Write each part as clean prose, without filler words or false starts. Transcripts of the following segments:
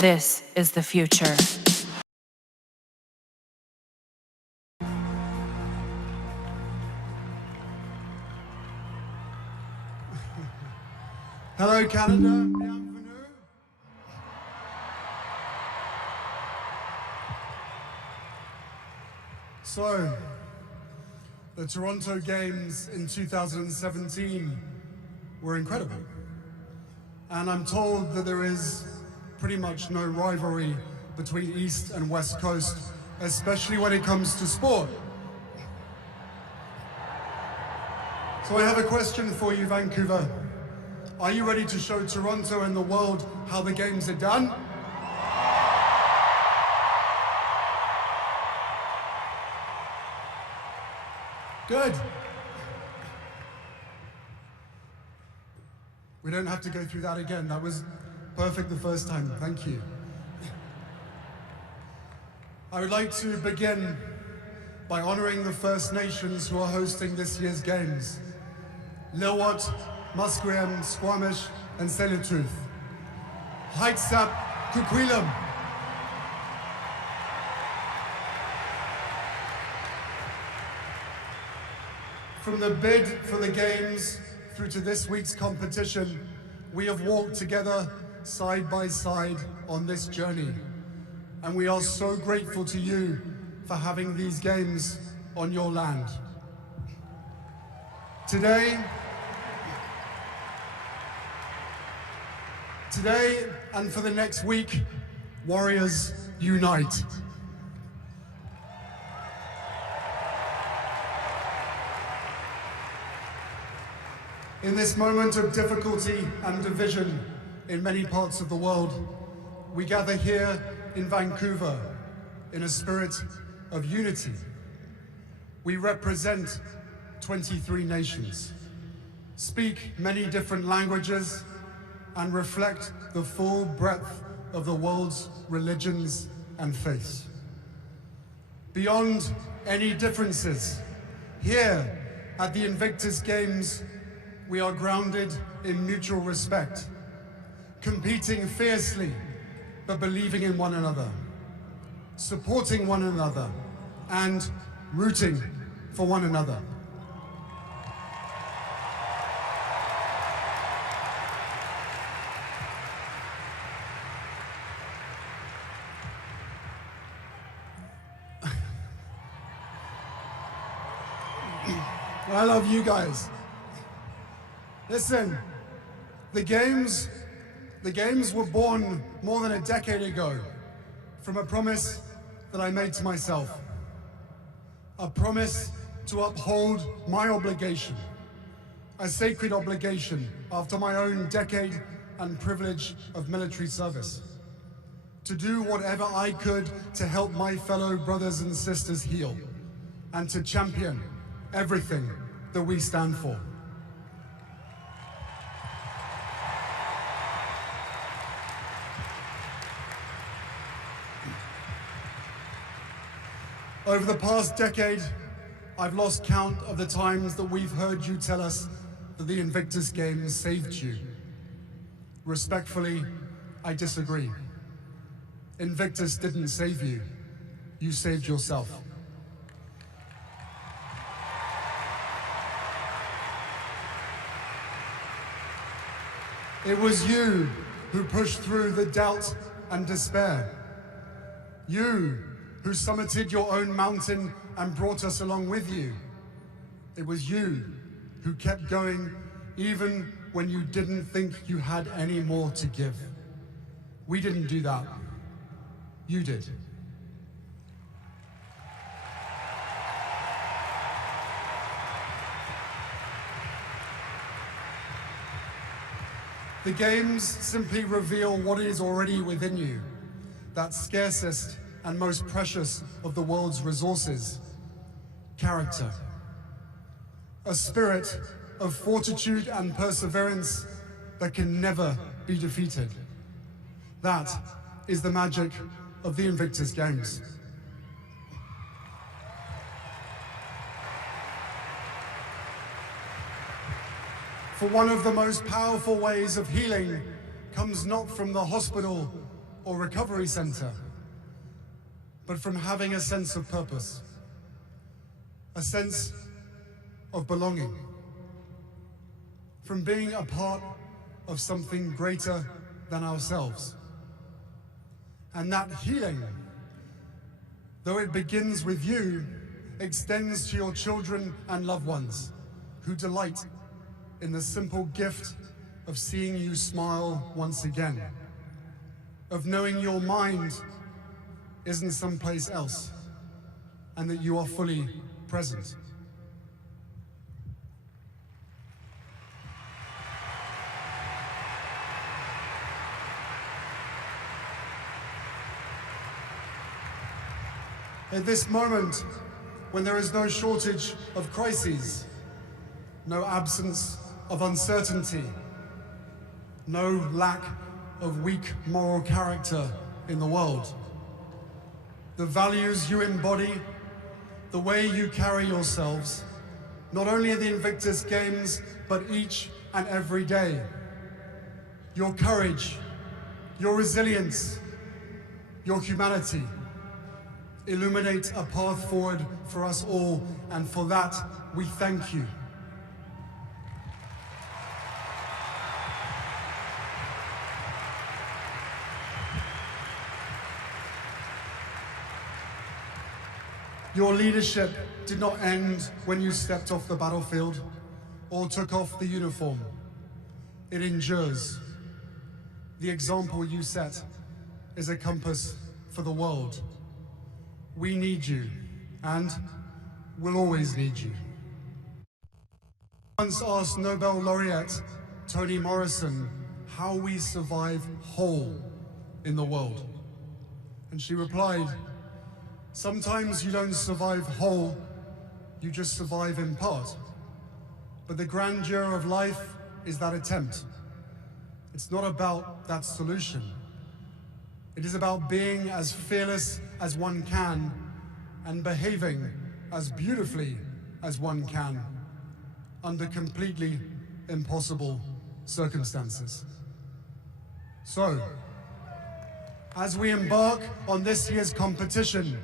This is the future. Hello, Canada. Bienvenue. So, the Toronto Games in 2017 were incredible. And I'm told that there is pretty much no rivalry between East and West Coast, especially when it comes to sport. So I have a question for you, Vancouver. Are you ready to show Toronto and the world how the games are done? Good. We don't have to go through that again. That was perfect the first time. Thank you. I would like to begin by honoring the First Nations who are hosting this year's games. Lil'wat, Musqueam, Squamish, and Tsleil-Waututh. Heitsap, Kukwilum. From the bid for the Games through to this week's competition, we have walked together side by side on this journey. And we are so grateful to you for having these Games on your land. Today and for the next week, Warriors unite. In this moment of difficulty and division in many parts of the world, we gather here in Vancouver in a spirit of unity. We represent 23 nations, speak many different languages, and reflect the full breadth of the world's religions and faiths. Beyond any differences, here at the Invictus Games, we are grounded in mutual respect, competing fiercely, but believing in one another, supporting one another, and rooting for one another. I love you guys. Listen, the games were born more than a decade ago from a promise that I made to myself. A promise to uphold my obligation, a sacred obligation after my own decade and privilege of military service. To do whatever I could to help my fellow brothers and sisters heal, and to champion everything that we stand for. Over the past decade, I've lost count of the times that we've heard you tell us that the Invictus Games saved you. Respectfully, I disagree. Invictus didn't save you. You saved yourself. It was you who pushed through the doubt and despair. You who summited your own mountain and brought us along with you. It was you who kept going even when you didn't think you had any more to give. We didn't do that. You did. The games simply reveal what is already within you, that scarcest and most precious of the world's resources, character. A spirit of fortitude and perseverance that can never be defeated. That is the magic of the Invictus Games. For one of the most powerful ways of healing comes not from the hospital, or recovery center, but from having a sense of purpose, a sense of belonging, from being a part of something greater than ourselves. And that healing, though it begins with you, extends to your children and loved ones who delight in the simple gift of seeing you smile once again, of knowing your mind isn't someplace else and that you are fully present. At this moment, when there is no shortage of crises, no absence of uncertainty, no lack of weak moral character in the world, the values you embody, the way you carry yourselves, not only at the Invictus Games, but each and every day, your courage, your resilience, your humanity, illuminate a path forward for us all, and for that, we thank you. Your leadership did not end when you stepped off the battlefield or took off the uniform. It endures. The example you set is a compass for the world. We need you, and will always need you. I once asked Nobel laureate Toni Morrison how we survive whole in the world. And she replied, sometimes you don't survive whole, you just survive in part. But the grandeur of life is that attempt. It's not about that solution. It is about being as fearless as one can and behaving as beautifully as one can under completely impossible circumstances. So, as we embark on this year's competition,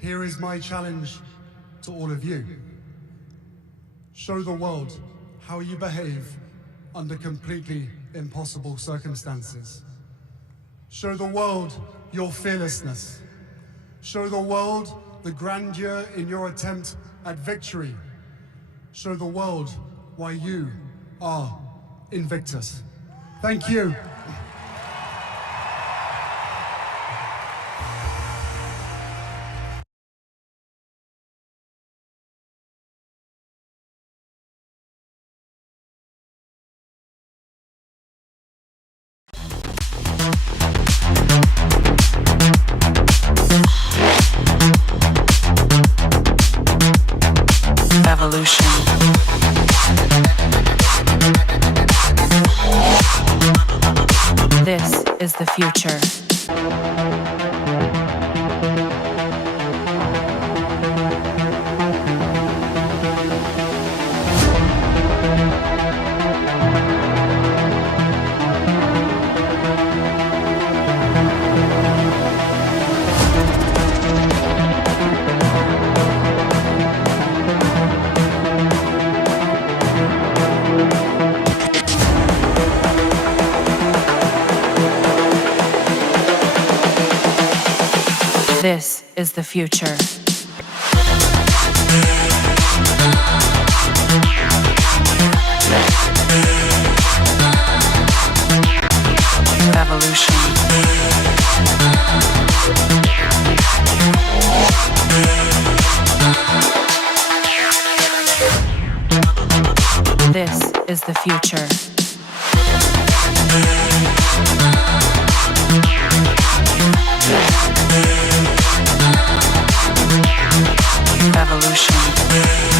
here is my challenge to all of you. Show the world how you behave under completely impossible circumstances. Show the world your fearlessness. Show the world the grandeur in your attempt at victory. Show the world why you are Invictus. Thank you. Evolution. This is the future. This is the future. Evolution. This is the future. Evolution.